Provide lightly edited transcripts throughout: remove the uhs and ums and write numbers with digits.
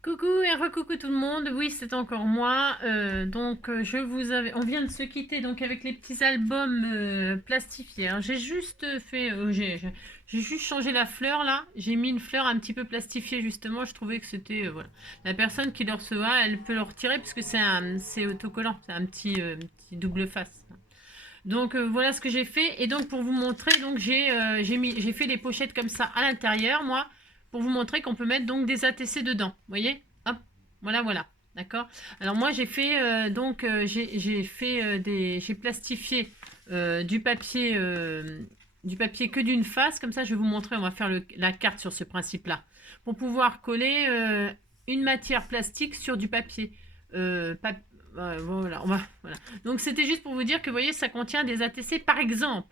Coucou et recoucou tout le monde, oui c'est encore moi, on vient de se quitter donc avec les petits albums plastifiés. Alors, j'ai juste fait, j'ai juste changé la fleur là, j'ai mis une fleur un petit peu plastifiée justement, je trouvais que c'était, voilà. La personne qui le recevra, elle peut le retirer puisque c'est autocollant, c'est un petit double face. Donc voilà ce que j'ai fait et donc pour vous montrer, donc j'ai fait les pochettes comme ça à l'intérieur moi pour vous montrer qu'on peut mettre donc des ATC dedans. Vous voyez? Hop, voilà voilà. D'accord. Alors moi j'ai fait j'ai fait j'ai plastifié du papier que d'une face comme ça je vais vous montrer, on va faire la carte sur ce principe-là pour pouvoir coller une matière plastique sur du papier. Euh, pap- voilà, voilà. Donc c'était juste pour vous dire que vous voyez, ça contient des ATC par exemple,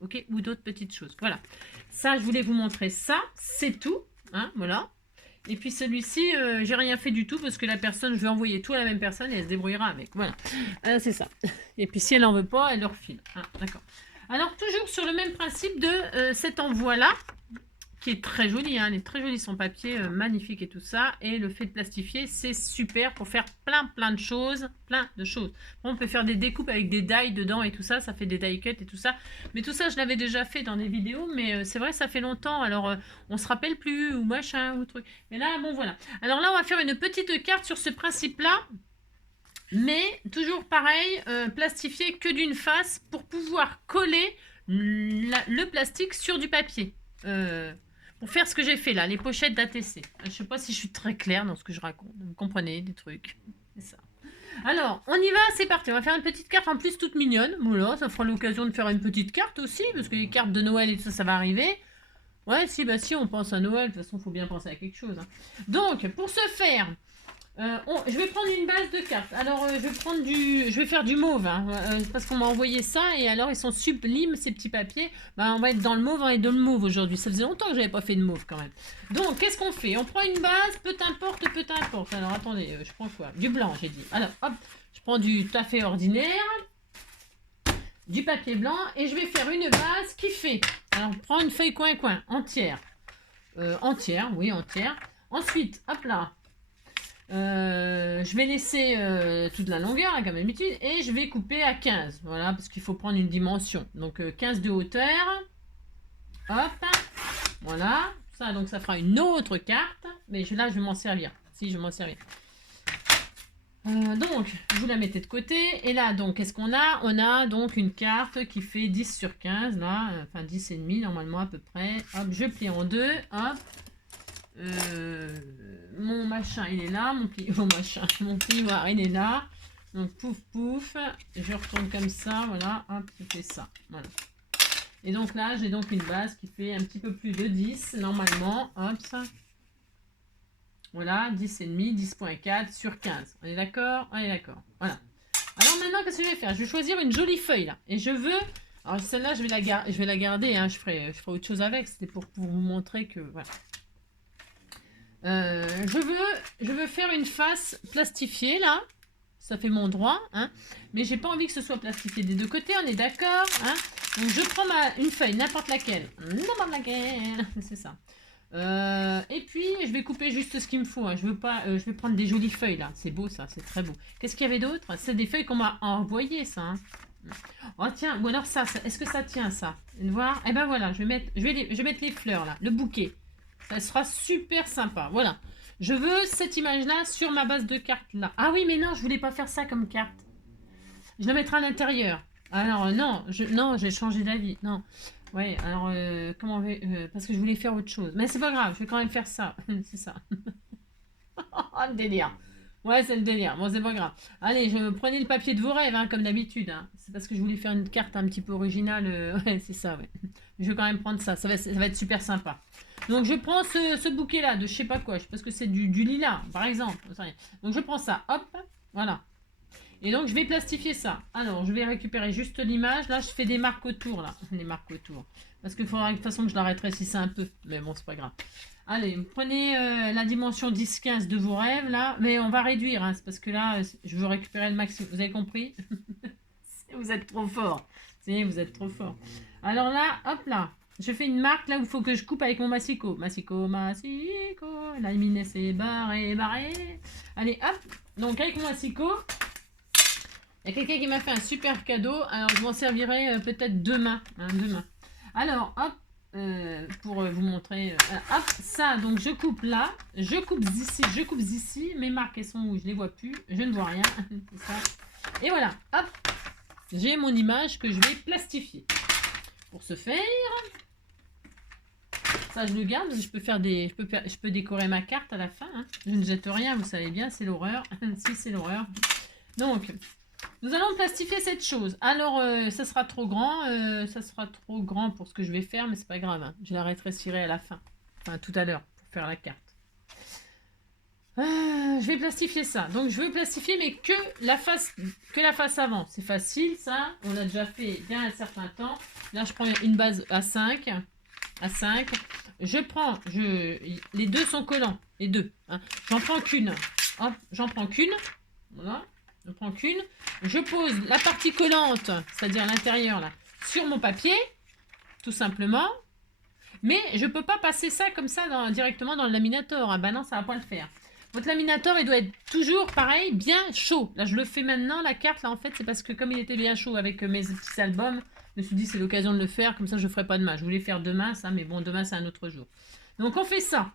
ok, ou d'autres petites choses. Voilà. Ça, je voulais vous montrer ça, c'est tout, hein, voilà. Et puis celui-ci, j'ai rien fait du tout parce que la personne, je vais envoyer tout à la même personne et elle se débrouillera avec. Voilà, c'est ça. Et puis si elle en veut pas, elle leur file. Hein, d'accord. Alors toujours sur le même principe de cet envoi-là, qui est très joli, hein, il est très joli son papier, magnifique et tout ça. Et le fait de plastifier, c'est super pour faire plein de choses, Bon, on peut faire des découpes avec des die dedans et tout ça, ça fait des die cuts et tout ça. Mais tout ça, je l'avais déjà fait dans des vidéos, mais c'est vrai, ça fait longtemps, alors on se rappelle plus, ou machin, ou truc. Mais là, bon, voilà. Alors là, on va faire une petite carte sur ce principe-là, mais toujours pareil, plastifié que d'une face pour pouvoir coller le plastique sur du papier. Pour faire ce que j'ai fait là, les pochettes d'ATC. Je ne sais pas si je suis très claire dans ce que je raconte. Vous comprenez des trucs. C'est ça. Alors, on y va, c'est parti. On va faire une petite carte en plus toute mignonne. Voilà, ça fera l'occasion de faire une petite carte aussi, parce que les cartes de Noël et tout ça, ça va arriver. Ouais, si, bah si, on pense à Noël. De toute façon, il faut bien penser à quelque chose. Hein. Donc, pour ce faire, je vais prendre une base de cartes. Alors, je vais faire du mauve, hein, parce qu'on m'a envoyé ça et alors ils sont sublimes ces petits papiers. Bah, on va être dans le mauve, on est dans le mauve aujourd'hui. Ça faisait longtemps que j'avais pas fait de mauve quand même. Donc, qu'est-ce qu'on fait? On prend une base, peu importe, peu importe. Alors, attendez, je prends quoi? Du blanc, j'ai dit. Alors, hop, je prends du taffet ordinaire, du papier blanc et je vais faire une base qui fait. Alors, prends une feuille coin entière, entière, oui entière. Ensuite, hop là. Je vais laisser toute la longueur, hein, comme d'habitude, et je vais couper à 15. Voilà, parce qu'il faut prendre une dimension. Donc 15 de hauteur. Hop. Voilà. Ça, donc ça fera une autre carte. Mais là, je vais m'en servir. Si, je vais m'en servir. Donc, vous la mettez de côté. Et là, donc, qu'est-ce qu'on a? On a donc une carte qui fait 10 sur 15, là. Enfin, 10 et demi, normalement, à peu près. Hop, je plie en deux. Hop. Mon machin il est là, mon plioir il est là. Donc pouf pouf, je retourne comme ça, voilà, hop, je fais ça, voilà. Et donc là j'ai donc une base qui fait un petit peu plus de 10 normalement, hop ça. Voilà, 10 et demi, 10.4 sur 15. On est d'accord? On est d'accord. Voilà. Alors maintenant qu'est-ce que je vais faire? Je vais choisir une jolie feuille là. Et je veux. Alors celle-là je vais la garder, hein. Je ferai autre chose avec. C'était pour vous montrer que. Voilà. Je veux faire une face plastifiée là. Ça fait mon droit, hein. Mais j'ai pas envie que ce soit plastifié des deux côtés, on est d'accord, hein. Donc je prends une feuille, n'importe laquelle. N'importe laquelle, c'est ça. Et puis je vais couper juste ce qu'il me faut. Hein. Je veux pas, je vais prendre des jolies feuilles là. C'est beau ça, c'est très beau. Qu'est-ce qu'il y avait d'autre? C'est des feuilles qu'on m'a envoyées ça. Hein. Oh tiens, ou alors ça est-ce que ça tient ça? Voir. Eh ben voilà, je vais mettre les fleurs là, le bouquet. Ça sera super sympa. Voilà. Je veux cette image-là sur ma base de cartes là. Ah oui, mais non, je voulais pas faire ça comme carte. Je la mettrai à l'intérieur. Alors non, j'ai changé d'avis. Non. Ouais, alors parce que je voulais faire autre chose. Mais c'est pas grave, je vais quand même faire ça. C'est ça. Oh, le délire. Ouais, c'est le délire. Bon, c'est pas grave. Allez, je prenais le papier de vos rêves, hein, comme d'habitude. Hein. C'est parce que je voulais faire une carte un petit peu originale. Ouais, c'est ça, ouais. Je vais quand même prendre ça. Ça va être super sympa. Donc, je prends ce bouquet-là de je sais pas quoi. Je sais pas ce que c'est du lilas, par exemple. Donc, je prends ça. Hop. Voilà. Et donc, je vais plastifier ça. Alors, je vais récupérer juste l'image. Là, je fais des marques autour, là. Les marques autour. Parce qu'il faudra de toute façon que je la rétrécisse un peu. Mais bon, c'est pas grave. Allez, prenez la dimension 10-15 de vos rêves, là. Mais on va réduire, hein, c'est parce que là, je veux récupérer le maximum. Vous avez compris? Vous êtes trop fort. Vous êtes trop fort. Alors là, hop là. je fais une marque là où il faut que je coupe avec mon massicot. Massicot, massicot. La mine c'est barré, barré. Allez, hop. Donc avec mon massicot, il y a quelqu'un qui m'a fait un super cadeau. Alors je m'en servirai peut-être demain. Hein, demain. Alors, hop. Pour vous montrer. Hop, ça, donc je coupe là. Je coupe ici. Mes marques, elles sont où? Je les vois plus. Je ne vois rien. C'est ça. Et voilà, hop. J'ai mon image que je vais plastifier. Pour ce faire, ça je le garde, je peux faire des, je peux décorer ma carte à la fin. Hein. Je ne jette rien, vous savez bien, c'est l'horreur. Si c'est l'horreur. Donc, nous allons plastifier cette chose. Alors, ça sera trop grand, pour ce que je vais faire, mais c'est pas grave. Hein. Je la rétrécirai à la fin, enfin tout à l'heure pour faire la carte. Je vais plastifier ça. Donc je veux plastifier mais que la face avant. C'est facile ça. On l'a déjà fait bien un certain temps. Là je prends une base à 5. Je prends, les deux sont collants. Les deux. Hein. J'en prends qu'une. Hop, j'en prends qu'une. Voilà. Je prends qu'une. Je pose la partie collante, c'est-à-dire l'intérieur là, sur mon papier. Tout simplement. Mais je peux pas passer ça comme ça directement dans le laminator. Ah bah non, ça va pas le faire. Votre laminator, il doit être toujours pareil, bien chaud. Là, je le fais maintenant, la carte, là, en fait, c'est parce que comme il était bien chaud avec mes petits albums, je me suis dit, c'est l'occasion de le faire, comme ça, je ne ferai pas demain. Je voulais faire demain, ça, mais bon, demain, c'est un autre jour. Donc, on fait ça.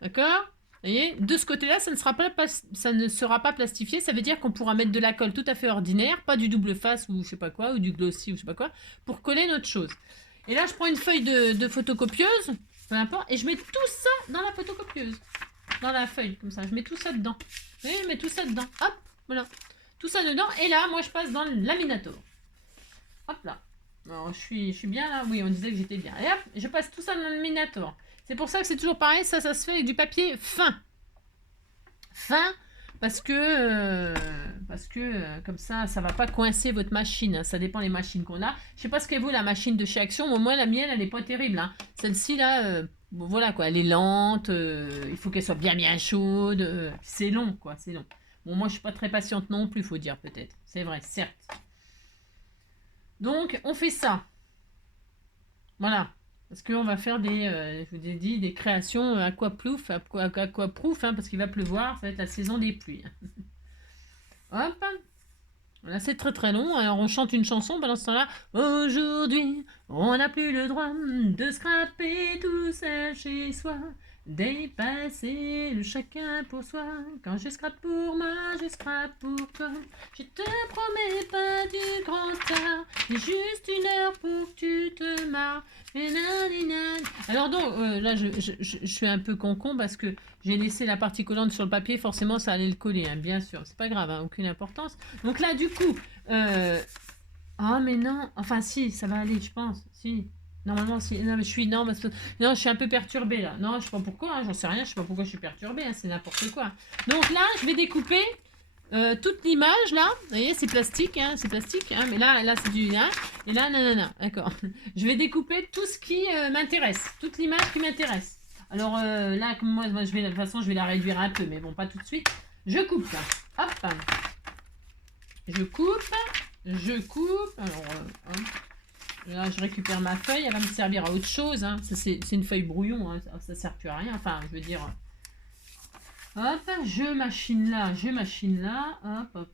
D'accord? Vous voyez? De ce côté-là, ça ne sera pas plastifié. Ça veut dire qu'on pourra mettre de la colle tout à fait ordinaire, pas du double face ou je sais pas quoi, ou du glossy ou je sais pas quoi, pour coller notre chose. Et là, je prends une feuille de photocopieuse, peu importe, et je mets tout ça dans la photocopieuse. Dans la feuille, comme ça. Je mets tout ça dedans. Oui, je mets tout ça dedans. Hop, voilà. Tout ça dedans. Et là, moi, je passe dans le laminator. Hop là. Alors, je suis bien là. Oui, on disait que j'étais bien. Et hop, je passe tout ça dans le laminator. C'est pour ça que c'est toujours pareil. Ça se fait avec du papier fin. Fin, parce que comme ça va pas coincer votre machine. Ça dépend des machines qu'on a. Je sais pas ce qu'est vous, la machine de chez Action. Moi, la mienne, elle n'est pas terrible. Hein. Celle-ci, là... bon, voilà quoi, elle est lente, il faut qu'elle soit bien chaude, c'est long quoi, c'est long. Bon, moi je suis pas très patiente non plus, faut dire peut-être, c'est vrai, certes. Donc on fait ça, voilà, parce qu'on va faire des, je vous ai dit, des créations aquaproof, hein, parce qu'il va pleuvoir, ça va être la saison des pluies. Hop. Là, c'est très long. Alors, on chante une chanson pendant ce temps-là. Aujourd'hui, on n'a plus le droit de scraper tout seul chez soi. Dépasser le chacun pour soi. Quand je scrape pour moi, je scrape pour toi. Je te promets pas du grand art. Mais juste une heure pour que tu te marres. Alors donc, là, je suis un peu con parce que j'ai laissé la partie collante sur le papier. Forcément, ça allait le coller, hein, bien sûr. C'est pas grave, hein, aucune importance. Donc là, du coup... Ah, mais non. Enfin, si, ça va aller, je pense. Si. Normalement, si. Non, mais je suis... Non, parce que... non, je suis un peu perturbée, là. Non, je sais pas pourquoi. Hein, j'en sais rien. Je sais pas pourquoi je suis perturbée. Hein, c'est n'importe quoi. Donc là, je vais découper... toute l'image là, vous voyez, c'est plastique, hein, mais là c'est du, hein, et là, nanana, d'accord. Je vais découper tout ce qui m'intéresse, toute l'image qui m'intéresse. Alors là, comme moi, de toute façon, je vais la réduire un peu, mais bon, pas tout de suite. Je coupe, là. Hop, je coupe, alors, là, je récupère ma feuille, elle va me servir à autre chose, hein. C'est une feuille brouillon, hein, ça sert plus à rien, enfin, je veux dire... Hop, je machine là, hop,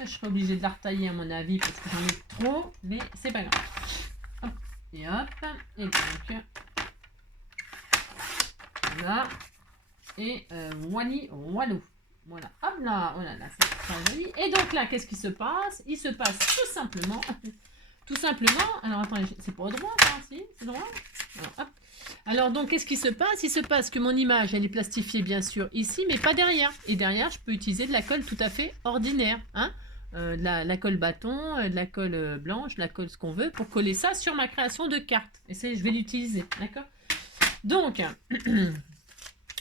je serai obligée de la retailler à mon avis parce que j'en ai trop, mais c'est pas grave. Hop, et donc, voilà, et voilou, voilà, hop là, oh là là, c'est très joli. Et donc là, qu'est-ce qui se passe? Il se passe tout simplement, alors attendez, c'est pas droit, hein, si, c'est droit, alors, hop. Alors donc, qu'est-ce qui se passe? Il se passe que mon image, elle est plastifiée bien sûr ici, mais pas derrière. Et derrière, je peux utiliser de la colle tout à fait ordinaire. Hein, la colle bâton, de la colle blanche, de la colle ce qu'on veut, pour coller ça sur ma création de carte. Et je vais l'utiliser, d'accord? Donc,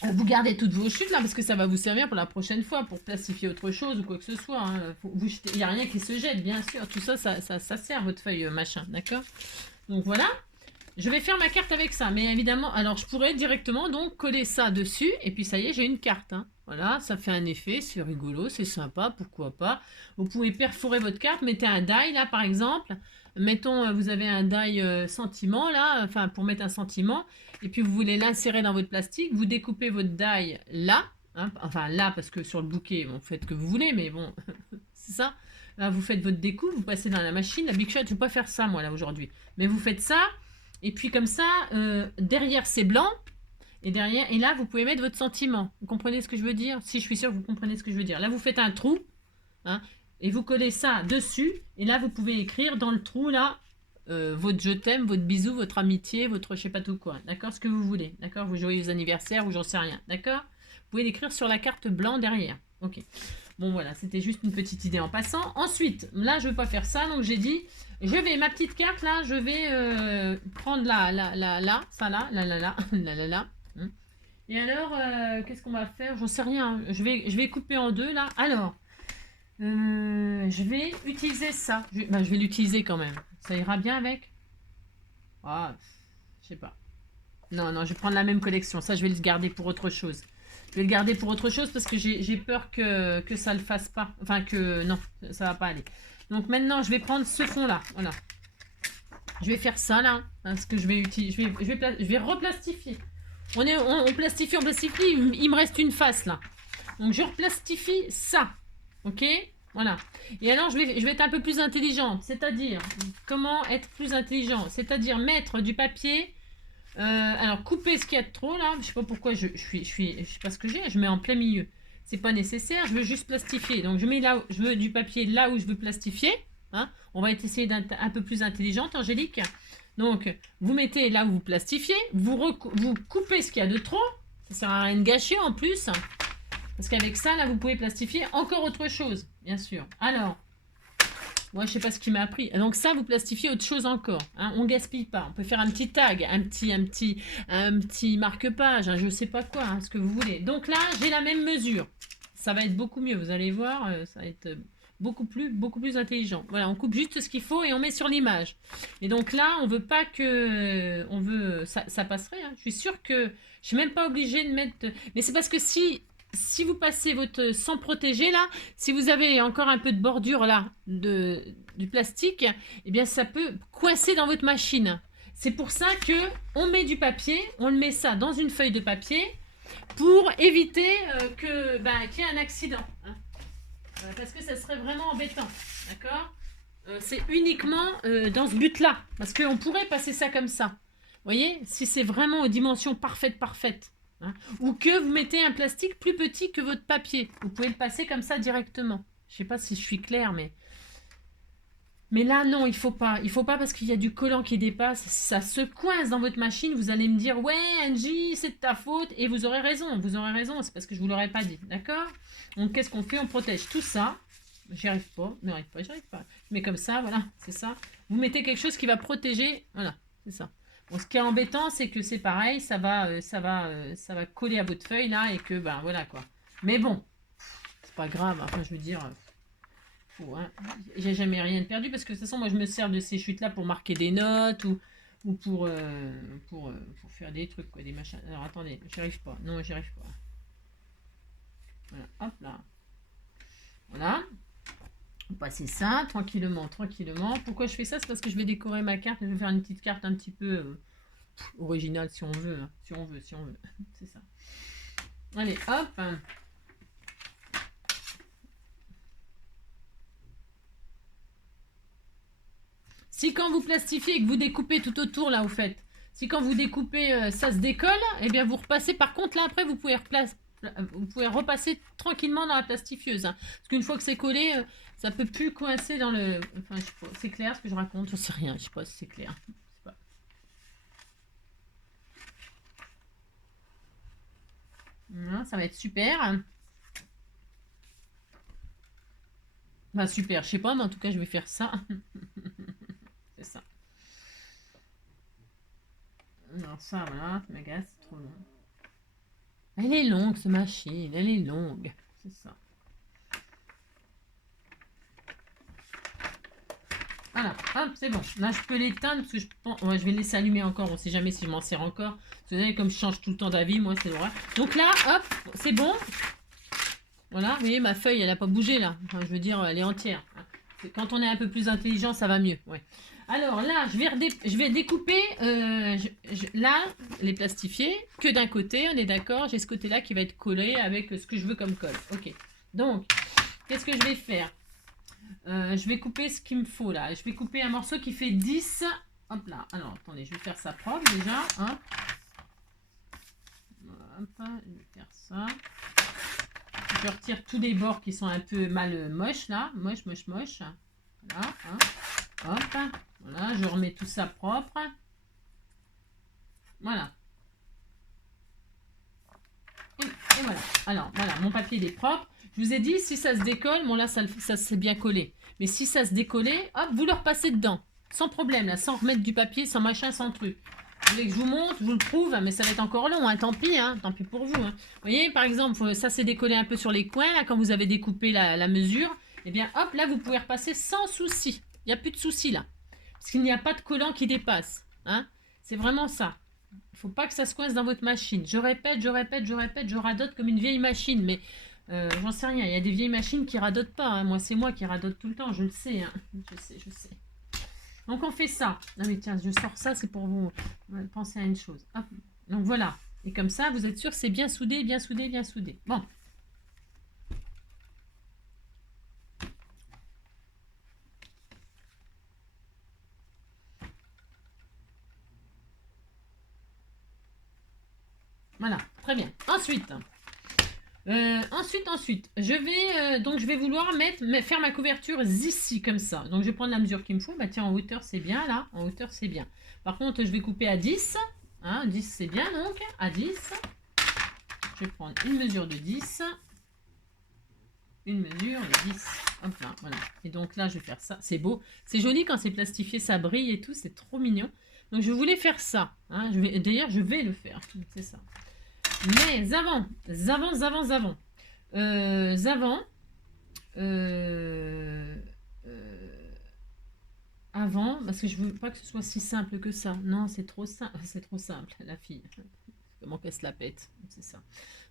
vous gardez toutes vos chutes là, parce que ça va vous servir pour la prochaine fois, pour plastifier autre chose ou quoi que ce soit. Hein. Il n'y a rien qui se jette, bien sûr. Tout ça, ça sert, votre feuille machin, d'accord? Donc voilà. je vais faire ma carte avec ça. Mais évidemment, alors je pourrais directement donc coller ça dessus. Et puis ça y est, j'ai une carte. Hein. Voilà, ça fait un effet, c'est rigolo, c'est sympa, pourquoi pas. Vous pouvez perforer votre carte, mettez un die là par exemple. Mettons, vous avez un die sentiment là, enfin pour mettre un sentiment. Et puis vous voulez l'insérer dans votre plastique. Vous découpez votre die là. Hein, enfin là, parce que sur le bouquet, bon, faites ce que vous voulez, mais bon, c'est ça. Là, vous faites votre découpe, vous passez dans la machine. La Big Shot, je ne vais pas faire ça moi là aujourd'hui. Mais vous faites ça. Et puis comme ça, derrière c'est blanc, et derrière, et là vous pouvez mettre votre sentiment. Vous comprenez ce que je veux dire? Si, je suis sûre que vous comprenez ce que je veux dire. Là vous faites un trou, hein, et vous collez ça dessus, et là vous pouvez écrire dans le trou là, votre je t'aime, votre bisou, votre amitié, votre je sais pas tout quoi. D'accord? Ce que vous voulez. D'accord? Vous joyeux anniversaire ou j'en sais rien. D'accord? Vous pouvez l'écrire sur la carte blanc derrière. Ok. Bon voilà, c'était juste une petite idée en passant. Ensuite, là je ne vais pas faire ça, donc j'ai dit, je vais, ma petite carte là, je vais prendre ça là, là. Et alors, qu'est-ce qu'on va faire? J'en sais rien, je vais couper en deux là. Alors, je vais utiliser ça. Je vais l'utiliser quand même. Ça ira bien avec? Ah, je sais pas. Non, non, je vais prendre la même collection. Ça, je vais le garder pour autre chose. Je vais le garder pour autre chose parce que j'ai peur que ça le fasse pas. Enfin, que non, ça va pas aller. Donc maintenant, je vais prendre ce fond-là. Voilà. Je vais faire ça là. Parce que je vais utiliser. Je vais replastifier. On plastifie, on plastifie. Il me reste une face là. Donc je replastifie ça. Ok? Voilà. Et alors, je vais être un peu plus intelligente. C'est-à-dire, comment être plus intelligent? C'est-à-dire mettre du papier. Alors, couper ce qu'il y a de trop là. Je sais pas pourquoi je sais pas ce que j'ai. Je mets en plein milieu. C'est pas nécessaire. Je veux juste plastifier. Donc, je mets là, je veux du papier là où je veux plastifier. Hein. On va essayer d'être un peu plus intelligente, Angélique. Donc, vous mettez là où vous plastifiez. Vous coupez ce qu'il y a de trop. Ça sert à rien de gâcher en plus. Parce qu'avec ça, là, vous pouvez plastifier encore autre chose, bien sûr. Alors. Moi, je sais pas ce qui m'a appris. Donc ça, vous plastifiez autre chose encore. Hein. On gaspille pas. On peut faire un petit tag, un petit marque-page, hein, je sais pas quoi, hein, ce que vous voulez. Donc là, j'ai la même mesure. Ça va être beaucoup mieux. Vous allez voir, ça va être beaucoup plus intelligent. Voilà, on coupe juste ce qu'il faut et on met sur l'image. Et donc là, on veut pas que, ça passerait. Hein. Je suis sûre que je suis même pas obligée de mettre. Mais c'est parce que si vous passez votre sans protéger là, si vous avez encore un peu de bordure là du plastique, eh bien ça peut coincer dans votre machine. C'est pour ça que on met du papier, on le met ça dans une feuille de papier pour éviter qu'il y ait un accident. Hein. Parce que ça serait vraiment embêtant. D'accord? C'est uniquement dans ce but-là. Parce qu'on pourrait passer ça comme ça. Vous voyez? Si c'est vraiment aux dimensions parfaites. Hein. Ou que vous mettez un plastique plus petit que votre papier. Vous pouvez le passer comme ça directement. Je ne sais pas si je suis claire, mais là, non, il faut pas. Il faut pas parce qu'il y a du collant qui dépasse. Ça se coince dans votre machine. Vous allez me dire, ouais, Angie, c'est de ta faute. Et vous aurez raison. Vous aurez raison. C'est parce que je ne vous l'aurais pas dit. D'accord? Donc, qu'est-ce qu'on fait? On protège tout ça. J'y arrive pas. J'arrive pas. Mais comme ça, voilà, c'est ça. Vous mettez quelque chose qui va protéger. Voilà, c'est ça. Bon, ce qui est embêtant, c'est que c'est pareil, ça va coller à votre feuille là et que voilà quoi. Mais bon, c'est pas grave. Enfin, je veux dire, hein, j'ai jamais rien de perdu parce que de toute façon, moi, je me sers de ces chutes là pour marquer des notes ou pour faire des trucs quoi, des machins. Alors attendez, j'y arrive pas. Non, j'y arrive pas. Voilà, hop là. Voilà. On va passer ça tranquillement. Pourquoi je fais ça? C'est parce que je vais décorer ma carte. Je vais faire une petite carte un petit peu originale si on veut. Hein. Si on veut. C'est ça. Allez, hop. Si quand vous plastifiez et que vous découpez tout autour, là, vous faites. Si quand vous découpez, ça se décolle, eh bien, vous repassez. Par contre, là, après, vous pouvez repasser tranquillement dans la plastifieuse. Hein. Parce qu'une fois que c'est collé, ça peut plus coincer dans le... Enfin, je sais pas, c'est clair ce que je raconte, je sais rien, je sais pas si c'est clair. Pas... Non, ça va être super. Enfin, super, je sais pas, mais en tout cas, je vais faire ça. C'est ça. Non, ça, voilà, ça m'agace, c'est trop long. Elle est longue, cette machine, elle est longue. C'est ça. Voilà, hop, c'est bon. Là, je peux l'éteindre parce que ouais, je vais le laisser allumer encore. On sait jamais si je m'en sers encore. Vous savez, comme je change tout le temps d'avis, moi, c'est vrai. Donc là, hop, c'est bon. Voilà, vous voyez, ma feuille, elle n'a pas bougé là. Enfin, je veux dire, elle est entière. Quand on est un peu plus intelligent, ça va mieux. Ouais. Alors là, je vais découper là, les plastifiés, que d'un côté, on est d'accord. J'ai ce côté-là qui va être collé avec ce que je veux comme colle. Ok. Donc, qu'est-ce que je vais faire? Je vais couper ce qu'il me faut là. Je vais couper un morceau qui fait 10. Hop là. Alors, attendez, je vais faire ça propre déjà. Hein. Hop, je vais faire ça. Je retire tous les bords qui sont un peu mal moches là. Moche. Voilà. Hein. Hop. Voilà, je remets tout ça propre. Voilà. Et voilà. Alors, voilà, mon papier il est propre. Je vous ai dit, si ça se décolle, bon là, ça s'est bien collé. Mais si ça se décollait, hop, vous le repassez dedans. Sans problème, là, sans remettre du papier, sans machin, sans truc. Vous voulez que je vous montre, je vous le prouve, mais ça va être encore long, hein, tant pis pour vous. Hein. Vous voyez, par exemple, ça s'est décollé un peu sur les coins, là, quand vous avez découpé la mesure. Eh bien, hop, là, vous pouvez repasser sans souci. Il n'y a plus de souci, là. Parce qu'il n'y a pas de collant qui dépasse. Hein. C'est vraiment ça. Il ne faut pas que ça se coince dans votre machine. Je répète, je radote comme une vieille machine, mais j'en sais rien. Il y a des vieilles machines qui radotent pas. Hein. Moi, c'est moi qui radote tout le temps, je le sais. Hein. Je sais. Donc, on fait ça. Non, mais tiens, je sors ça, c'est pour vous penser à une chose. Hop. Donc, voilà. Et comme ça, vous êtes sûr que c'est bien soudé, bien soudé, bien soudé. Bon. Voilà, très bien. Ensuite, je vais vouloir faire ma couverture ici, comme ça. Donc, je vais prendre la mesure qu'il me faut. Bah, tiens, en hauteur, c'est bien, là. En hauteur, c'est bien. Par contre, je vais couper à 10. Hein, 10, c'est bien, donc. À 10. Je vais prendre une mesure de 10. Une mesure de 10. Hop là, voilà. Et donc, là, je vais faire ça. C'est beau. C'est joli quand c'est plastifié, ça brille et tout. C'est trop mignon. Donc, je voulais faire ça. Hein. D'ailleurs, je vais le faire. C'est ça. Mais avant, parce que je veux pas que ce soit si simple que ça. Non, c'est trop simple, la fille. Comment qu'elle se la pète, c'est ça.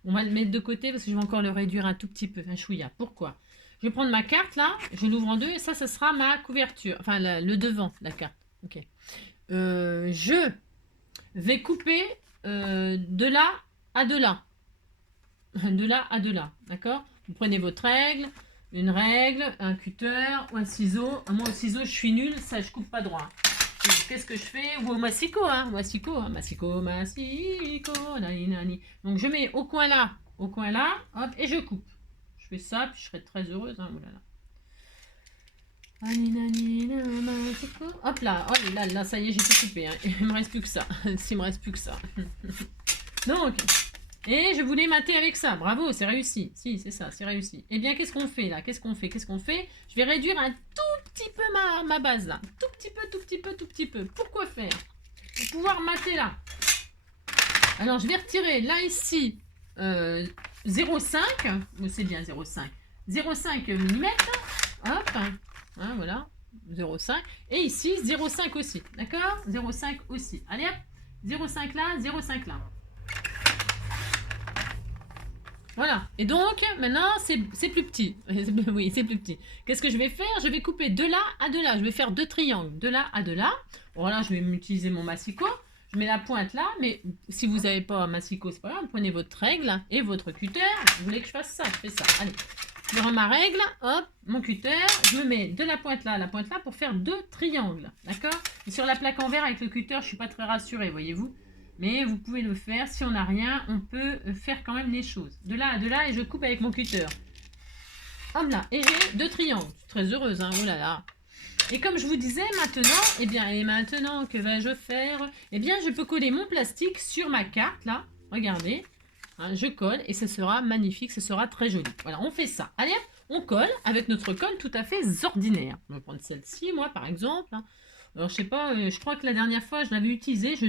On va le mettre de côté parce que je vais encore le réduire un tout petit peu, un chouïa. Pourquoi? Je vais prendre ma carte là, je l'ouvre en deux et ça sera ma couverture, enfin le devant, la carte. Ok. Je vais couper de là à de là. De là à de là, d'accord? Vous prenez votre règle, une règle, un cutter ou un ciseau. Moi, au ciseau, je suis nulle, ça, je coupe pas droit. Qu'est-ce que je fais? Ou au massicot, massicot, nani, nani. Donc, je mets au coin là, hop, et je coupe. Je fais ça, puis je serai très heureuse, hein, oulala. Hop là, oh là, ça y est, j'ai tout coupé. Hein. Il me reste plus que ça. S'il me reste plus que ça. Donc, et je voulais mater avec ça. Bravo, c'est réussi. Si, c'est ça, c'est réussi. Eh bien, qu'est-ce qu'on fait là? Qu'est-ce qu'on fait? Je vais réduire un tout petit peu ma base là. Tout petit peu. Pourquoi faire? Pour pouvoir mater là. Alors, je vais retirer là ici 0,5. C'est bien 0,5. 0,5 mm. Hop. Hein, voilà. 0,5. Et ici, 0,5 aussi. D'accord? 0,5 aussi. Allez hop. 0,5 là, 0,5 là. Voilà. Et donc, maintenant, c'est plus petit. Oui, c'est plus petit. Qu'est-ce que je vais faire? Je vais couper de là à de là. Je vais faire deux triangles. De là à de là. Voilà, je vais utiliser mon massicot. Je mets la pointe là. Mais si vous n'avez pas un massicot, c'est pas grave. Vous prenez votre règle et votre cutter. Vous voulez que je fasse ça? Je fais ça. Allez. Je prends ma règle. Hop, mon cutter. Je me mets de la pointe là à la pointe là pour faire deux triangles. D'accord? Et sur la plaque en verre avec le cutter, je ne suis pas très rassurée, voyez-vous. Mais vous pouvez le faire. Si on n'a rien, on peut faire quand même les choses. De là à de là, et je coupe avec mon cutter. Hop là. Et j'ai deux triangles. Je suis très heureuse, hein. Oh là là. Et comme je vous disais, maintenant, que vais-je faire? Eh bien, je peux coller mon plastique sur ma carte, là. Regardez. Hein, je colle et ce sera magnifique, ce sera très joli. Voilà, on fait ça. Allez, on colle avec notre colle tout à fait ordinaire. Je vais prendre celle-ci, moi, par exemple. Hein. Alors, je sais pas, je crois que la dernière fois, je l'avais utilisée. Je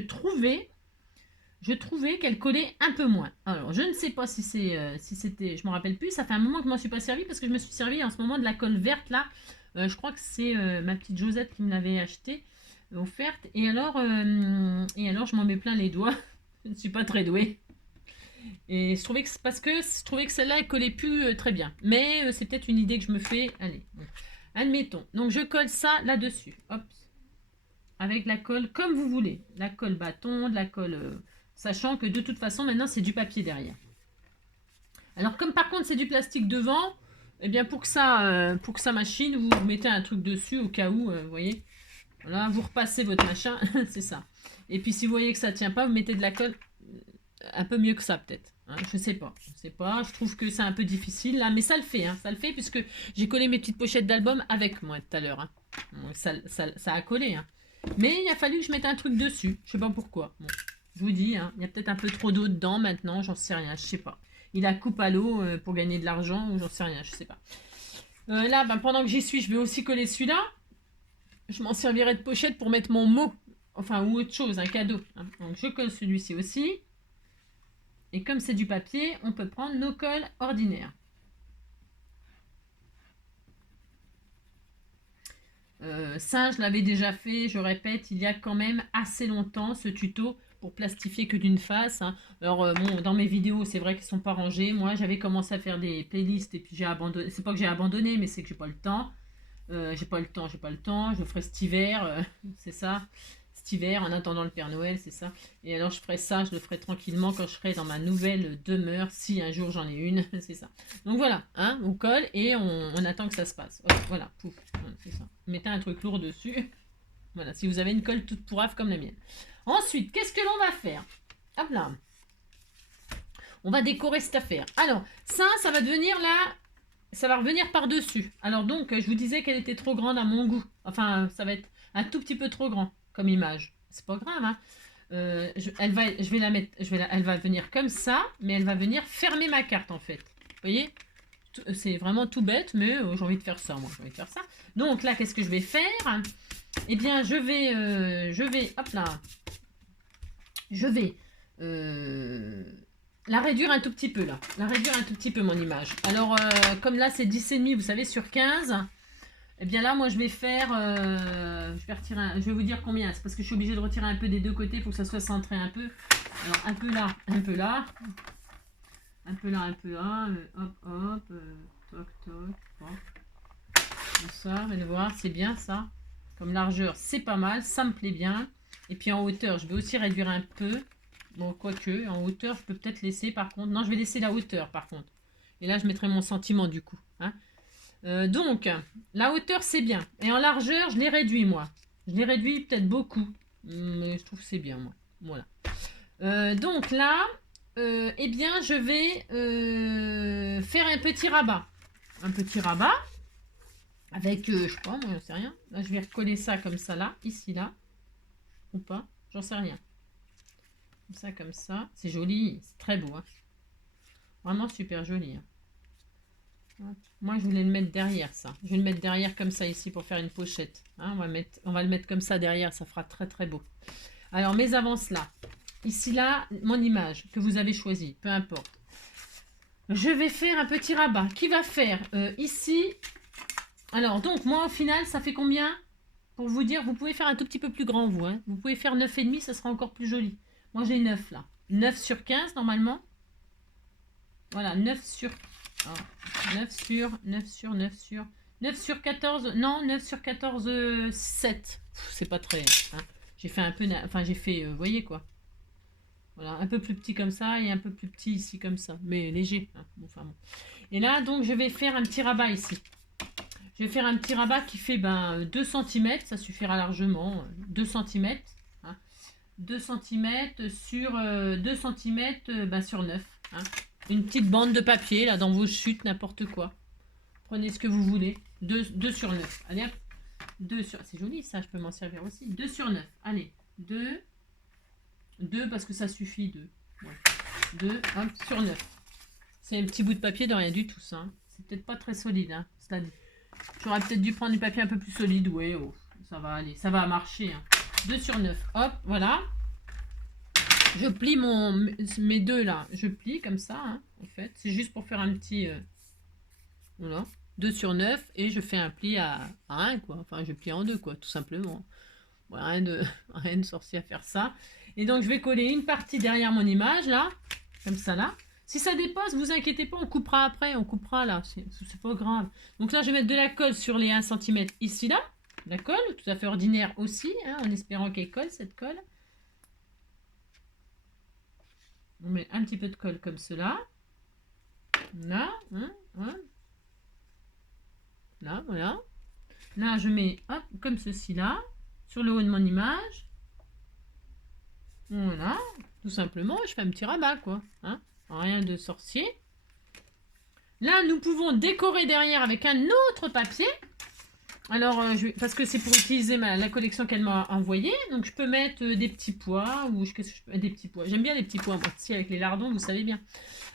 trouvais qu'elle collait un peu moins. Alors, je ne sais pas si c'était... Je ne me rappelle plus. Ça fait un moment que je ne m'en suis pas servi parce que je me suis servi en ce moment de la colle verte, là, Je crois que c'est ma petite Josette qui me l'avait acheté, offerte. Et alors, je m'en mets plein les doigts. Je ne suis pas très douée. Et je trouvais que c'est parce que je trouvais que celle-là, elle collait plus très bien. Mais c'est peut-être une idée que je me fais. Allez, bon. Admettons. Donc, je colle ça là-dessus. Hop. Avec la colle comme vous voulez. La colle bâton, de la colle... sachant que de toute façon, maintenant, c'est du papier derrière. Alors, comme par contre, c'est du plastique devant, eh bien, pour que ça machine, vous mettez un truc dessus au cas où, vous voyez. Voilà, vous repassez votre machin, c'est ça. Et puis, si vous voyez que ça tient pas, vous mettez de la colle un peu mieux que ça, peut-être. Hein, je sais pas. Je trouve que c'est un peu difficile, là, mais ça le fait, hein, ça le fait, puisque j'ai collé mes petites pochettes d'album avec moi tout à l'heure. Hein. Donc, ça a collé, hein. Mais il a fallu que je mette un truc dessus. Je sais pas pourquoi. Bon, je vous dis, hein, il y a peut-être un peu trop d'eau dedans maintenant, j'en sais rien, je sais pas. Il a coupe à l'eau pour gagner de l'argent ou j'en sais rien, je sais pas. Là, ben, pendant que j'y suis, je vais aussi coller celui-là. Je m'en servirai de pochette pour mettre mon mot. Enfin, ou autre chose, un cadeau. Hein. Donc, je colle celui-ci aussi. Et comme c'est du papier, on peut prendre nos colles ordinaires. Ça, je l'avais déjà fait, je répète, il y a quand même assez longtemps ce tuto pour plastifier que d'une face. Hein. Alors, bon, dans mes vidéos, c'est vrai qu'ils ne sont pas rangés. Moi, j'avais commencé à faire des playlists et puis j'ai abandonné. C'est pas que j'ai abandonné, mais c'est que j'ai pas le temps. J'ai pas le temps. Je ferai cet hiver, c'est ça. Cet hiver, en attendant le Père Noël, c'est ça. Et alors, je ferai ça, je le ferai tranquillement quand je serai dans ma nouvelle demeure, si un jour j'en ai une, c'est ça. Donc voilà, hein, on colle et on attend que ça se passe. Hop, voilà, pouf, c'est ça. Mettez un truc lourd dessus. Voilà, si vous avez une colle toute pourrave comme la mienne. Ensuite, qu'est-ce que l'on va faire? Hop là. On va décorer cette affaire. Alors, ça va devenir là... Ça va revenir par-dessus. Alors donc, je vous disais qu'elle était trop grande à mon goût. Enfin, ça va être un tout petit peu trop grand comme image. C'est pas grave, hein. Elle va venir comme ça, mais elle va venir fermer ma carte en fait. Vous voyez? C'est vraiment tout bête, mais j'ai envie de faire ça, moi. J'ai envie de faire ça. Donc là, qu'est-ce que je vais faire? Eh bien, je vais, hop là. Je vais la réduire un tout petit peu, là. La réduire un tout petit peu, mon image. Alors, comme là, c'est 10,5, vous savez, sur 15. Eh bien là, moi, je vais faire... je vais vous dire combien. C'est parce que je suis obligée de retirer un peu des deux côtés. Il faut que ça soit centré un peu. Alors, un peu là, un peu là. Un peu là, un peu là. Hop, hop. Toc, toc. Hop. Comme ça, vous allez voir, c'est bien, ça. Comme largeur, c'est pas mal. Ça me plaît bien. Et puis, en hauteur, je vais aussi réduire un peu. Bon, quoique, en hauteur, je peux peut-être laisser, par contre. Non, je vais laisser la hauteur, par contre. Et là, je mettrai mon sentiment, du coup. Hein. Donc, la hauteur, c'est bien. Et en largeur, je l'ai réduit, moi. Je l'ai réduit peut-être beaucoup. Mais je trouve que c'est bien, moi. Voilà. Donc là, eh bien, je vais faire un petit rabat. Un petit rabat. Avec, je sais pas, moi, j'en sais rien. Là, je vais recoller ça comme ça, là. Ici, là. Ou pas. J'en sais rien. Comme ça. C'est joli. C'est très beau. Hein. Vraiment super joli. Hein. Moi, je voulais le mettre derrière, ça. Je vais le mettre derrière comme ça, ici, pour faire une pochette. Hein, on va le mettre comme ça derrière. Ça fera très, très beau. Alors, mes avances là. Ici, là, mon image que vous avez choisie. Peu importe. Je vais faire un petit rabat. Qui va faire ici. Alors, donc, moi, au final, ça fait combien? Pour vous dire, vous pouvez faire un tout petit peu plus grand, vous. Hein. Vous pouvez faire 9,5, ça sera encore plus joli. Moi, j'ai 9 là. 9 sur 15, normalement. Voilà, 9 sur... Oh, 9 sur 14... Non, 9 sur 14, 7. C'est pas très... Hein. J'ai fait un peu... Enfin, j'ai fait... vous voyez, quoi. Voilà, un peu plus petit comme ça et un peu plus petit ici comme ça. Mais léger. Hein. Enfin, bon. Et là, donc, je vais faire un petit rabat ici. Je vais faire un petit rabat qui fait 2 cm. Ça suffira largement. 2 cm. 2 cm sur 2 cm sur 9. Hein. Une petite bande de papier là dans vos chutes, n'importe quoi. Prenez ce que vous voulez. 2 sur 9. Allez hop. 2 sur... C'est joli ça, je peux m'en servir aussi. 2 sur 9. Allez. 2 parce que ça suffit. 2. Ouais. 2 hop, sur 9. C'est un petit bout de papier de rien du tout ça. Hein. C'est peut-être pas très solide. Hein. J'aurais peut-être dû prendre du papier un peu plus solide. Ouais, oh, ça va aller. Ça va marcher. Hein. 2 sur 9. Hop, voilà. Je plie mes deux là. Je plie comme ça, hein, en fait. C'est juste pour faire un petit... voilà. 2 sur 9 et je fais un pli à 1, quoi. Enfin, je plie en deux, quoi, tout simplement. Bon, rien de sorcier à faire ça. Et donc, je vais coller une partie derrière mon image, là, comme ça, là. Si ça dépasse, vous inquiétez pas, on coupera après, on coupera là, c'est pas grave. Donc là, je vais mettre de la colle sur les 1 cm ici, là. La colle, tout à fait ordinaire aussi, hein, en espérant qu'elle colle, cette colle. On met un petit peu de colle comme cela. Là, hein, hein. Là, voilà. Là, je mets, hop, comme ceci, là, sur le haut de mon image. Voilà, tout simplement, je fais un petit rabat, quoi. Hein, rien de sorcier. Là, nous pouvons décorer derrière avec un autre papier. Alors, parce que c'est pour utiliser la collection qu'elle m'a envoyée. Donc, je peux mettre des petits pois ou des petits pois. J'aime bien les petits pois, moi. Si, avec les lardons, vous savez bien.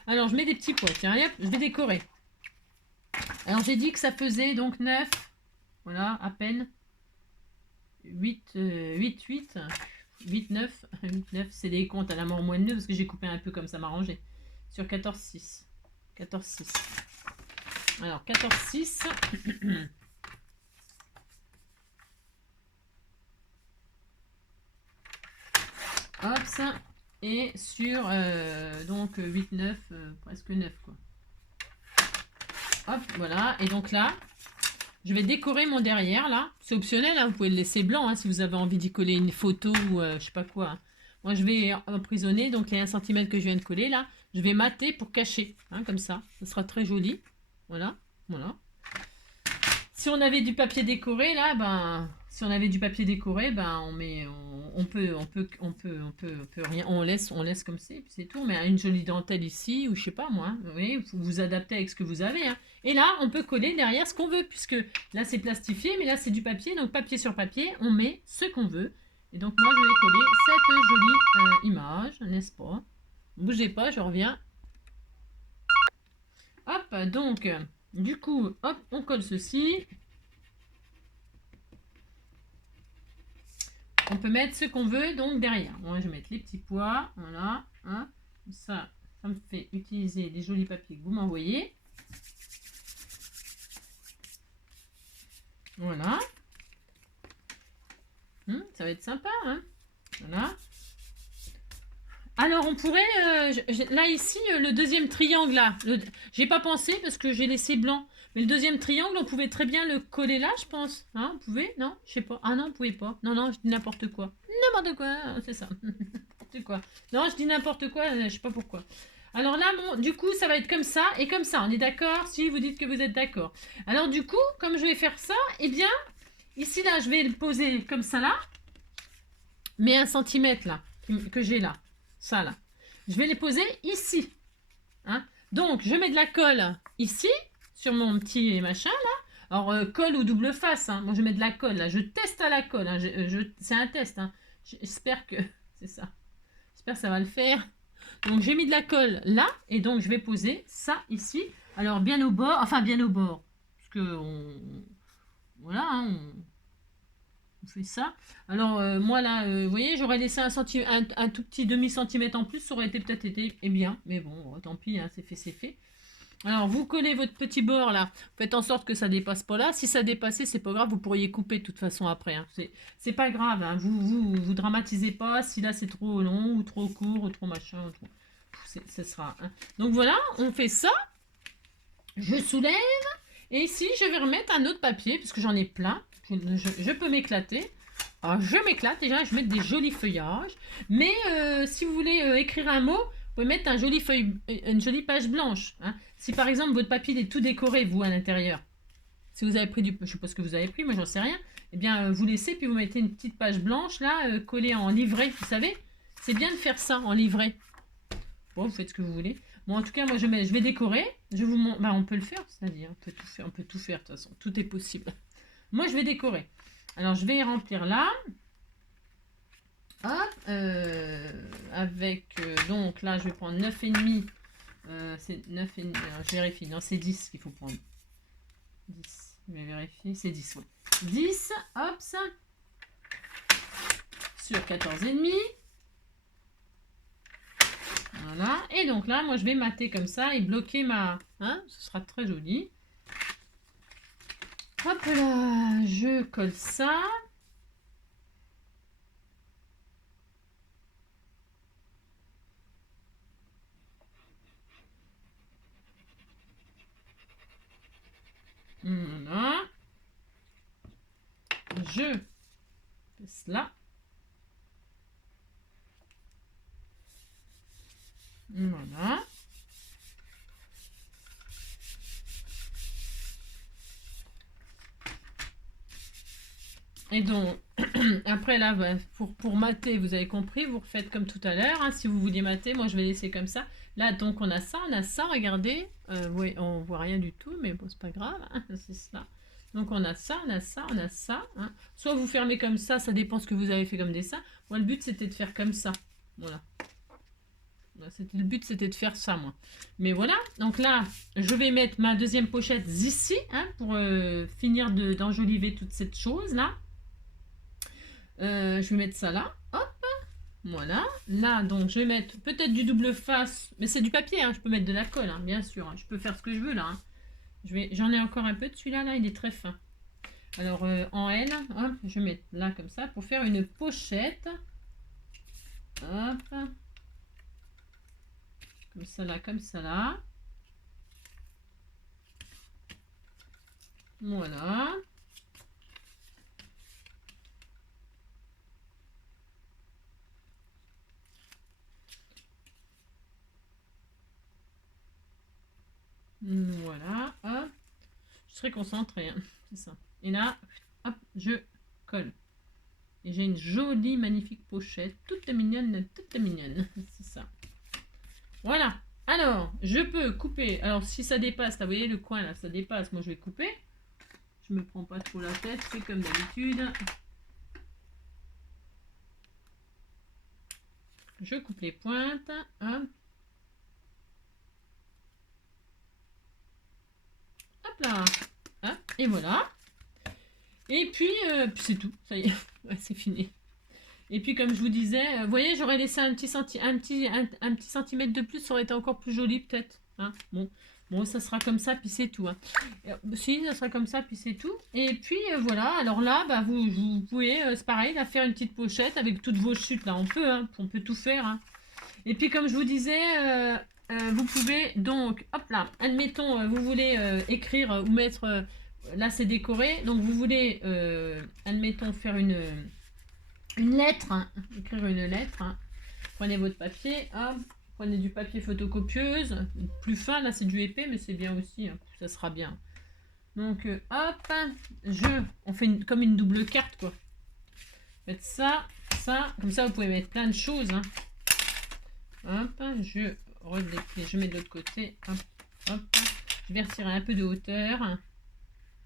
Alors, je mets des petits pois. Tiens, hop, je vais décorer. Alors, j'ai dit que ça faisait donc 9. Voilà, à peine. 8, 9. 8, 9, c'est des comptes à la mort moins de 2 parce que j'ai coupé un peu comme ça m'arrangeait. Sur 14, 6. 14, 6. Alors, 14, 6. Hop, ça. Et sur donc 8, 9, presque 9, quoi. Hop, voilà. Et donc là, je vais décorer mon derrière, là. C'est optionnel, hein, vous pouvez le laisser blanc hein, si vous avez envie d'y coller une photo ou je sais pas quoi. Hein. Moi, je vais emprisonner, donc les 1 cm que je viens de coller, là, je vais mater pour cacher, hein, comme ça. Ce sera très joli. Voilà, voilà. Si on avait du papier décoré, là, ben... Si on avait du papier décoré, ben on peut rien, on laisse comme c'est, puis c'est tout. Mais une jolie dentelle ici, ou je sais pas moi, hein, vous voyez, faut vous adapter avec ce que vous avez. Hein. Et là, on peut coller derrière ce qu'on veut, puisque là c'est plastifié, mais là c'est du papier, donc papier sur papier, on met ce qu'on veut. Et donc moi je vais coller cette jolie image, n'est-ce pas? Bougez pas, je reviens. Hop, donc, du coup, hop, on colle ceci. On peut mettre ce qu'on veut donc derrière. Moi, je vais mettre les petits pois. Voilà. Hein. Ça me fait utiliser les jolis papiers que vous m'envoyez. Voilà. Ça va être sympa. Hein. Voilà. Alors, on pourrait... là, ici, le deuxième triangle, là. J'ai pas pensé parce que j'ai laissé blanc. Mais le deuxième triangle, on pouvait très bien le coller là, je pense. Hein, vous pouvez? Non? Je sais pas. Ah non, vous pouvez pas. Non, non, je dis n'importe quoi. N'importe quoi, c'est ça. N'importe quoi. Non, je dis n'importe quoi, je sais pas pourquoi. Alors là, bon, du coup, ça va être comme ça et comme ça. On est d'accord si vous dites que vous êtes d'accord. Alors du coup, comme je vais faire ça, eh bien, ici, là, je vais le poser comme ça, là. Mais 1 cm, là, que j'ai là. Ça, là. Je vais les poser ici. Hein. Donc, je mets de la colle ici, sur mon petit machin, là. Alors, colle ou double face. Hein. Moi, je mets de la colle, là. Je teste à la colle. Hein. C'est un test. Hein. J'espère que... C'est ça. J'espère que ça va le faire. Donc, j'ai mis de la colle là. Et donc, je vais poser ça ici. Alors, bien au bord. Enfin, bien au bord. Parce que... Voilà, hein, on fait ça. Alors, moi, là, vous voyez, j'aurais laissé un tout petit demi-centimètre en plus. Ça aurait peut-être été bien. Mais bon, tant pis, hein, c'est fait, c'est fait. Alors, vous collez votre petit bord, là. Faites en sorte que ça dépasse pas là. Si ça dépassait, c'est pas grave. Vous pourriez couper de toute façon après. Hein. C'est pas grave. Hein. Vous dramatisez pas. Si là, c'est trop long ou trop court ou trop machin. Ou trop... Ce sera... Hein. Donc, voilà, on fait ça. Je soulève. Et ici, je vais remettre un autre papier, puisque j'en ai plein. Je peux m'éclater. Alors, je m'éclate. Déjà, je mets des jolis feuillages. Mais si vous voulez écrire un mot, vous pouvez mettre une jolie page blanche. Hein. Si par exemple, votre papier est tout décoré, vous, à l'intérieur. Si vous avez pris je sais pas ce que vous avez pris, moi, j'en sais rien. Eh bien, vous laissez, puis vous mettez une petite page blanche, là, collée en livret, vous savez. C'est bien de faire ça, en livret. Bon, vous faites ce que vous voulez. Bon, en tout cas, moi, je vais décorer. Je vous montre. Bah, on peut le faire, c'est-à-dire, on peut tout faire, de toute façon. Tout est possible. Moi, je vais décorer. Alors, je vais remplir là. Hop, avec, donc là, je vais prendre 9,5. C'est 9,5. Je vérifie. Non, c'est 10 qu'il faut prendre. 10. Je vais vérifier. C'est 10, oui. 10, hop, ça. Sur 14,5. Voilà. Et donc là, moi, je vais mater comme ça et bloquer ma... Hein, ce sera très joli. Hop là, je colle ça. Voilà. Je fais cela. Voilà. Et donc, après là, pour mater, vous avez compris, vous refaites comme tout à l'heure. Hein, si vous vouliez mater, moi je vais laisser comme ça. Là, donc on a ça, regardez. Oui, on voit rien du tout, mais bon, c'est pas grave. Hein, c'est cela. Donc on a ça, on a ça, on a ça. Hein. Soit vous fermez comme ça dépend ce que vous avez fait comme dessin. Moi, le but c'était de faire comme ça. Voilà. Le but c'était de faire ça, moi. Mais voilà, donc là, je vais mettre ma deuxième pochette ici, hein, pour finir d'enjoliver toute cette chose-là. Je vais mettre ça là, hop, voilà. Là, donc, je vais mettre peut-être du double face, mais c'est du papier, hein, je peux mettre de la colle, hein, bien sûr. Hein, je peux faire ce que je veux, là. Hein. J'en ai encore un peu de celui-là, là, il est très fin. Alors, en L, hop, je vais mettre là, comme ça, pour faire une pochette. Hop. Comme ça, là, comme ça, là. Voilà. Voilà, hop. Je serai concentrée, hein, c'est ça. Et là, hop, je colle. Et j'ai une jolie, magnifique pochette, toute mignonne, c'est ça. Voilà. Alors, je peux couper. Alors, si ça dépasse, là, vous voyez le coin, là, ça dépasse, moi je vais couper. Je me prends pas trop la tête, je fais comme d'habitude. Je coupe les pointes. Hop. Hop là. Hop. Et voilà. Et puis c'est tout. Ça y est, ouais, c'est fini. Et puis comme je vous disais, vous voyez, j'aurais laissé un petit centimètre de plus, ça aurait été encore plus joli peut-être. Hein, bon, ça sera comme ça, puis c'est tout. Hein. Si, ça sera comme ça, puis c'est tout. Et puis voilà, alors là, bah, vous pouvez, c'est pareil, là, faire une petite pochette avec toutes vos chutes. Là, on peut tout faire. Hein. Et puis comme je vous disais, vous pouvez donc, hop là, admettons, vous voulez écrire ou mettre, là c'est décoré, donc vous voulez, admettons, faire une lettre, hein, écrire une lettre. Hein. Prenez votre papier, hop, prenez du papier photocopieuse, plus fin, là c'est du épais, mais c'est bien aussi, hein, ça sera bien. Donc hop, on fait comme une double carte quoi. Faites ça, comme ça vous pouvez mettre plein de choses. Hein. Hop, je mets de l'autre côté, hop, hop, je vais retirer un peu de hauteur.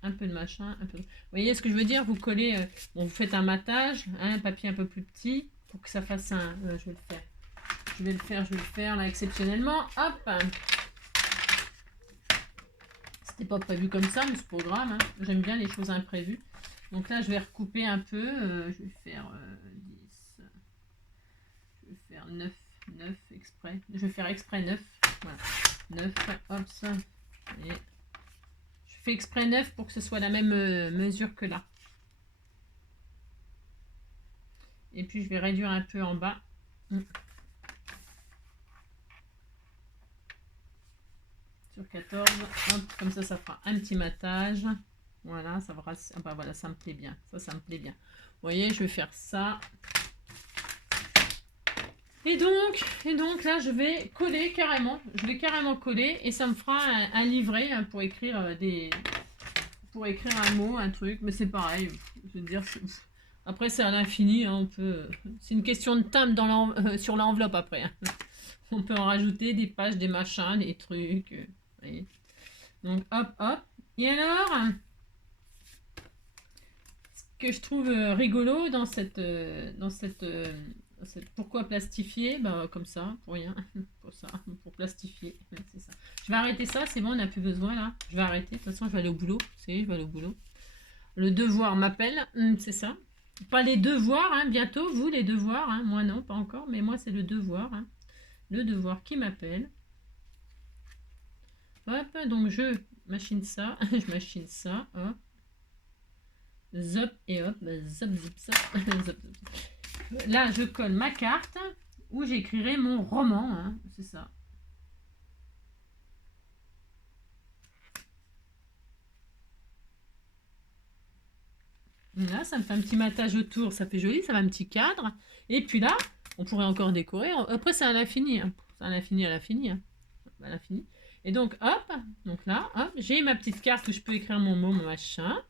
Un peu de machin, un peu. Vous voyez ce que je veux dire? Vous collez, bon, vous faites un matage, hein, un papier un peu plus petit pour que ça fasse un. Je vais le faire. Je vais le faire là exceptionnellement. Hop! C'était pas prévu comme ça, mais c'est pas grave. Hein. J'aime bien les choses imprévues. Donc là, je vais recouper un peu. Je vais faire 10. Je vais faire 9 exprès. Je vais faire exprès 9. Voilà. 9, hop, ça. Et je fais exprès 9 pour que ce soit la même mesure que là. Et puis je vais réduire un peu en bas. Sur 14. Hop, comme ça fera un petit matage. Voilà, ça va. Ah bah voilà, ça me plaît bien. Ça me plaît bien. Vous voyez, je vais faire ça. Et donc là, je vais coller carrément. Je vais carrément coller et ça me fera un livret hein, pour écrire un mot, un truc. Mais c'est pareil. Je veux dire, après c'est à l'infini. Hein, c'est une question de timbre sur l'enveloppe après. Hein. On peut en rajouter des pages, des machins, des trucs. Voyez. Donc hop, hop. Et alors, ce que je trouve rigolo dans cette pourquoi plastifier? Bah, comme ça, pour rien. Pour plastifier. C'est ça. Je vais arrêter ça, c'est bon, on n'a plus besoin là. Je vais arrêter. De toute façon, je vais aller au boulot. Je vais aller au boulot. Le devoir m'appelle, c'est ça. Pas les devoirs, hein, bientôt, vous les devoirs. Hein. Moi non, pas encore, mais moi c'est le devoir. Hein. Le devoir qui m'appelle. Hop, donc je machine ça. Je machine ça. Hop. Zop et hop, zop, zop, zop, zop, zop. Là, je colle ma carte où j'écrirai mon roman, hein, c'est ça. Là, ça me fait un petit matage autour, ça fait joli, ça va un petit cadre. Et puis là, on pourrait encore décorer. Après, c'est à l'infini, hein. C'est à l'infini, à l'infini, hein. À l'infini. Et donc, hop, donc là, hop, j'ai ma petite carte où je peux écrire mon mot, mon machin.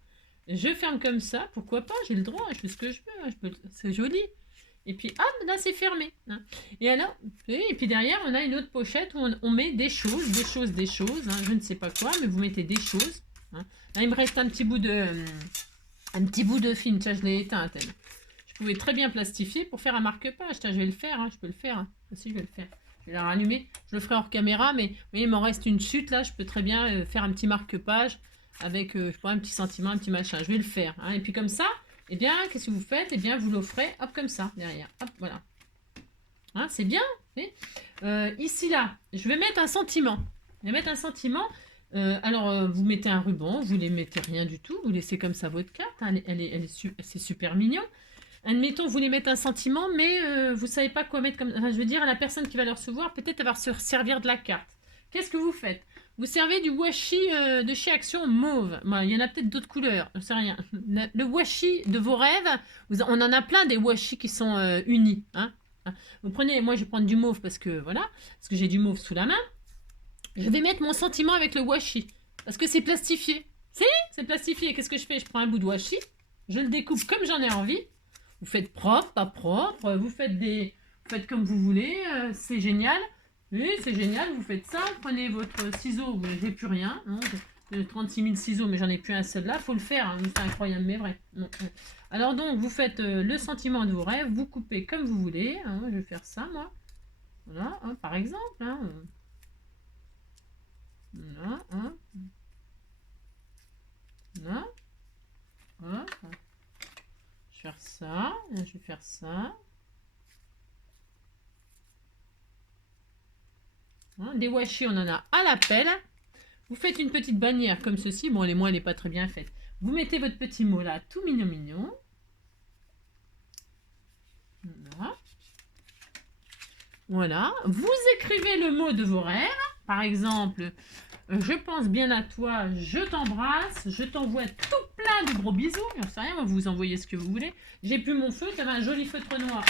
Je ferme comme ça, pourquoi pas, j'ai le droit, je fais ce que je veux, hein, c'est joli. Et puis hop, là c'est fermé, hein. Et alors, et puis derrière, on a une autre pochette où on met des choses, hein. Je ne sais pas quoi, mais vous mettez des choses, hein. Là, il me reste un petit bout de film, ça je l'ai éteint. Je pouvais très bien plastifier pour faire un marque-page. Je vais le faire, hein, je peux le faire. Hein. Si, je vais le faire. Je vais la rallumer. Je le ferai hors caméra, mais vous voyez, il m'en reste une chute là. Je peux très bien faire un petit marque-page avec je sais pas, un petit sentiment, un petit machin. Je vais le faire. Hein. Et puis comme ça, eh bien, qu'est-ce que vous faites? Eh bien, vous l'offrez, hop, comme ça, derrière. Hop, voilà. Hein, c'est bien. Ici, là, je vais mettre un sentiment. Je vais mettre un sentiment. Alors, vous mettez un ruban, vous ne mettez rien du tout, vous laissez comme ça votre carte, hein, c'est super mignon. Admettons, vous voulez mettre un sentiment, mais vous ne savez pas quoi mettre comme... Enfin, je veux dire, à la personne qui va le recevoir, peut-être elle va se servir de la carte. Qu'est-ce que vous faites? Vous servez du washi de chez Action mauve. Bon, il y en a peut-être d'autres couleurs, je ne sais rien. Le washi de vos rêves, on en a plein des washi qui sont unis. Hein. Vous prenez, moi je vais prendre du mauve parce que voilà, parce que j'ai du mauve sous la main. Je vais mettre mon sentiment avec le washi. Parce que c'est plastifié. C'est plastifié. Qu'est-ce que je fais? Je prends un bout de washi. Je le découpe comme j'en ai envie. Vous faites propre, pas propre. Vous faites comme vous voulez. C'est génial. Oui, c'est génial. Vous faites ça. Prenez votre ciseau. J'ai plus rien. Hein. J'ai 36 000 ciseaux, mais j'en ai plus un seul là. Faut le faire. Hein. C'est incroyable, mais vrai. Non. Alors donc, vous faites le sentiment de vos rêves. Vous coupez comme vous voulez. Hein. Je vais faire ça, moi. Voilà, hein, par exemple. Hein. Là, hein. Là. Voilà. Je vais faire ça. Je vais faire ça. Hein, des washi, on en a à la pelle. Vous faites une petite bannière comme ceci. Bon, moi, elle n'est pas très bien faite. Vous mettez votre petit mot là, tout mignon mignon. Voilà. Voilà. Vous écrivez le mot de vos rêves. Par exemple, je pense bien à toi, je t'embrasse, je t'envoie tout plein de gros bisous. Je ne sais rien, vous envoyez ce que vous voulez. J'ai plus mon feutre, j'avais un joli feutre noir.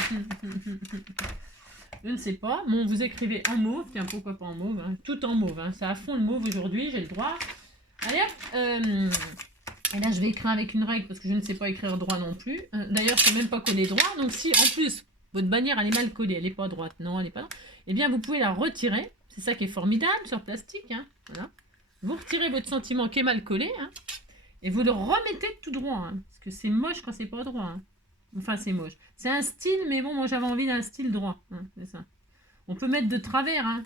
Je ne sais pas. Bon, vous écrivez en mauve, tiens, pourquoi pas en mauve, hein. Tout en mauve, hein. C'est à fond le mauve aujourd'hui, j'ai le droit. Allez hop, et là je vais écrire avec une règle parce que je ne sais pas écrire droit non plus. D'ailleurs, je ne sais même pas coller droit, donc si en plus votre bannière elle est mal collée, elle n'est pas droite, non, elle n'est pas droite, eh bien vous pouvez la retirer. C'est ça qui est formidable sur plastique, hein. Voilà. Vous retirez votre sentiment qui est mal collé, hein, et vous le remettez tout droit, hein, parce que c'est moche quand c'est pas droit, hein. Enfin, c'est moche. C'est un style, mais bon, moi j'avais envie d'un style droit, hein, c'est ça. On peut mettre de travers, hein.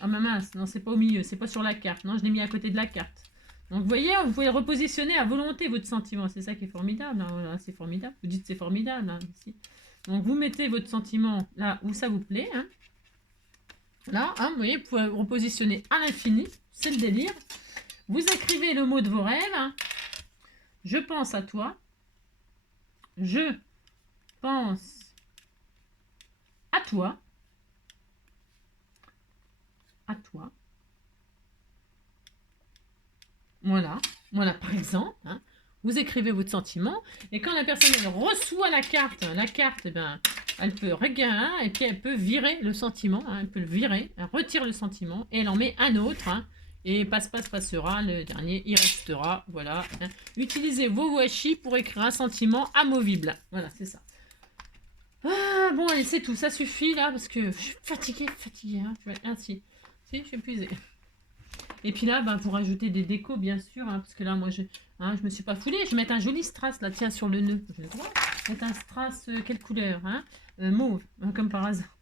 Ah, ma mince, non, c'est pas au milieu, c'est pas sur la carte, non, je l'ai mis à côté de la carte. Donc, vous voyez, vous pouvez repositionner à volonté votre sentiment, c'est ça qui est formidable, hein. Voilà, c'est formidable. Vous dites c'est formidable, hein, ici. Donc, vous mettez votre sentiment là où ça vous plaît, hein. Là, hein, vous voyez, vous pouvez repositionner à l'infini, c'est le délire. Vous écrivez le mot de vos rêves, hein. Je pense à toi. Je pense à toi. À toi. Voilà. Voilà, par exemple, hein, vous écrivez votre sentiment. Et quand la personne elle reçoit la carte, eh ben, elle peut regarder et puis elle peut virer le sentiment. Hein, elle peut le virer, elle retire le sentiment et elle en met un autre. Hein, et passera, le dernier, il restera. Voilà. Hein. Utilisez vos washi pour écrire un sentiment amovible. Voilà, c'est ça. Ah, bon, allez, c'est tout. Ça suffit, là, parce que je suis fatiguée. Hein. Je vais ainsi. Si, je suis épuisée. Et puis là, vous rajoutez des décos, bien sûr, hein, parce que là, moi, je me suis pas foulée. Je vais mettre un joli strass, là, tiens, sur le nœud. Je vais mettre un strass, quelle couleur, hein, mauve, hein, comme par hasard.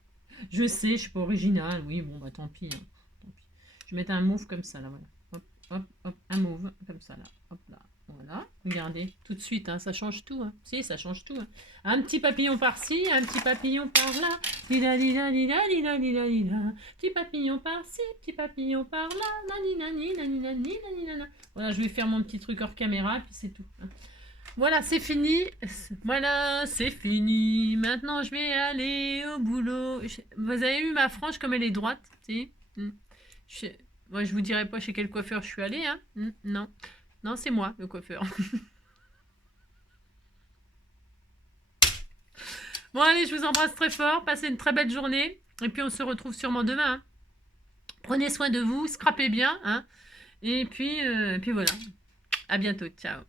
Je sais, je suis pas originale. Oui, bon, tant pis, hein. Tant pis. Je vais mettre un mauve comme ça, là, voilà. Hop, hop, hop, un mauve, comme ça, là. Hop, là. Voilà, regardez, tout de suite, hein, ça change tout. Hein. Si, ça change tout. Hein. Un petit papillon par-ci, un petit papillon par-là. Lila, lila, lila, lila, lila, lila. Petit papillon par-ci, petit papillon par-là. Nani, nani, nani, nani, nani, nani. Voilà, je vais faire mon petit truc hors caméra, puis c'est tout. Hein. Voilà, c'est fini. Voilà, c'est fini. Maintenant, je vais aller au boulot. Vous avez vu ma frange comme elle est droite, si? Je... Moi, je vous dirai pas chez quel coiffeur je suis allée, hein. Non. Non, c'est moi, le coiffeur. Bon, allez, je vous embrasse très fort. Passez une très belle journée. Et puis, on se retrouve sûrement demain, hein. Prenez soin de vous, scrapez bien, hein. Et puis voilà. À bientôt. Ciao.